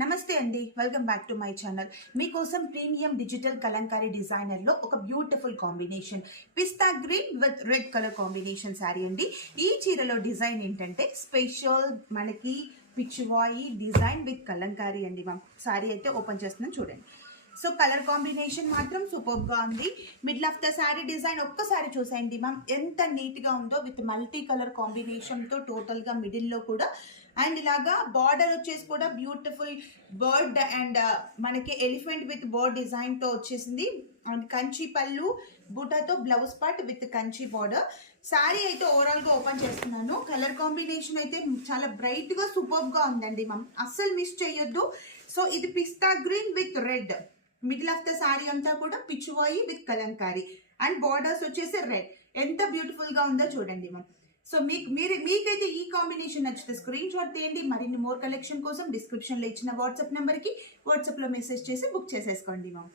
నమస్తే అండి, welcome back to my channel. మీకోసం ప్రీమియం డిజిటల్ కలంకారీ డిజైనర్లో ఒక beautiful combination pista green with red colour combination sari అండి. ఈ చీరలో డిజైన్ ఏంటంటే స్పెషల్ మనకి పిచ్చువాయి డిజైన్ విత్ కలంకారీ అండి. మ్యామ్ శారీ అయితే ఓపెన్ చేస్తున్నాను చూడండి. సో కలర్ కాంబినేషన్ మాత్రం సూపర్గా ఉంది. Middle of the sari design ఒక్కసారి చూసేయండి మ్యామ్, ఎంత నీట్గా ఉందో విత్ మల్టీ కలర్ కాంబినేషన్తో టోటల్గా మిడిల్లో కూడా. అండ్ ఇలాగా బార్డర్ వచ్చేసి కూడా బ్యూటిఫుల్ బర్డ్ అండ్ మనకి ఎలిఫెంట్ విత్ బర్డ్ డిజైన్తో వచ్చేసింది. అండ్ కంచి పళ్ళు బూటాతో blouse part with Kanchi border. Sari అయితే ఓవరాల్గా ఓపెన్ చేస్తున్నాను. కలర్ కాంబినేషన్ అయితే చాలా బ్రైట్గా సూపర్గా ఉందండి మ్యామ్, అస్సలు మిస్ చేయొద్దు. సో ఇది pista green with red, middle of the sari అంతా కూడా Pichwai with Kalamkari and borders వచ్చేసి రెడ్. ఎంత బ్యూటిఫుల్ గా ఉందో చూడండి మ్యామ్. సో మీకైతే ఈ కాంబినేషన్ నచ్చితే స్క్రీన్ షాట్ తీయండి. మరిన్ని మోర్ కలెక్షన్ కోసం డిస్క్రిప్షన్ లో ఇచ్చిన వాట్సాప్ నెంబర్ కి వాట్సాప్ లో మెసేజ్ చేసి బుక్ చేసేసుకోండి మ్యామ్.